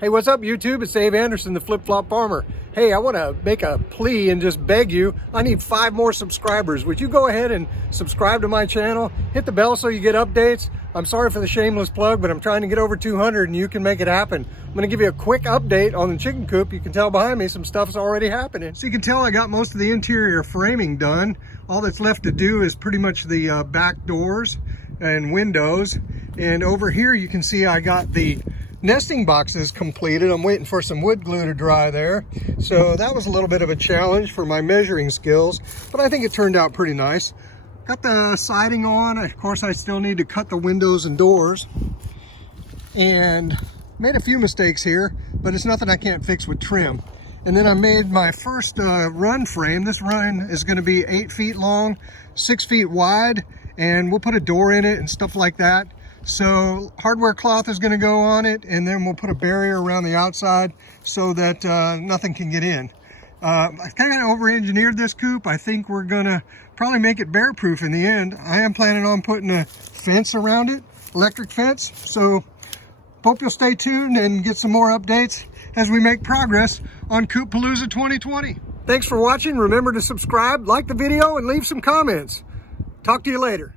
Hey, what's up, YouTube? It's Dave Anderson, the Flip Flop Farmer. Hey, I want to make a plea and just beg you. I need 5 more subscribers. Would you go ahead and subscribe to my channel? Hit the bell so you get updates. I'm sorry for the shameless plug, but I'm trying to get over 200 and you can make it happen. I'm going to give you a quick update on the chicken coop. You can tell behind me some stuff's already happening. So you can tell I got most of the interior framing done. All that's left to do is pretty much the back doors and windows. And over here you can see I got the nesting boxes completed. I'm waiting for some wood glue to dry there. So that was a little bit of a challenge for my measuring skills, but I think it turned out pretty nice. Got the siding on. Of course, I still need to cut the windows and doors. And made a few mistakes here, but it's nothing I can't fix with trim. And then I made my first run frame. This run is going to be 8 feet long, 6 feet wide, and we'll put a door in it and stuff like that. So hardware cloth is going to go on it, and then we'll put a barrier around the outside so that nothing can get in. I kind of over-engineered this coop. I think we're going to probably make it bear-proof in the end. I am planning on putting a fence around it, electric fence. So hope you'll stay tuned and get some more updates as we make progress on Coop Palooza 2020. Thanks for watching. Remember to subscribe, like the video, and leave some comments. Talk to you later.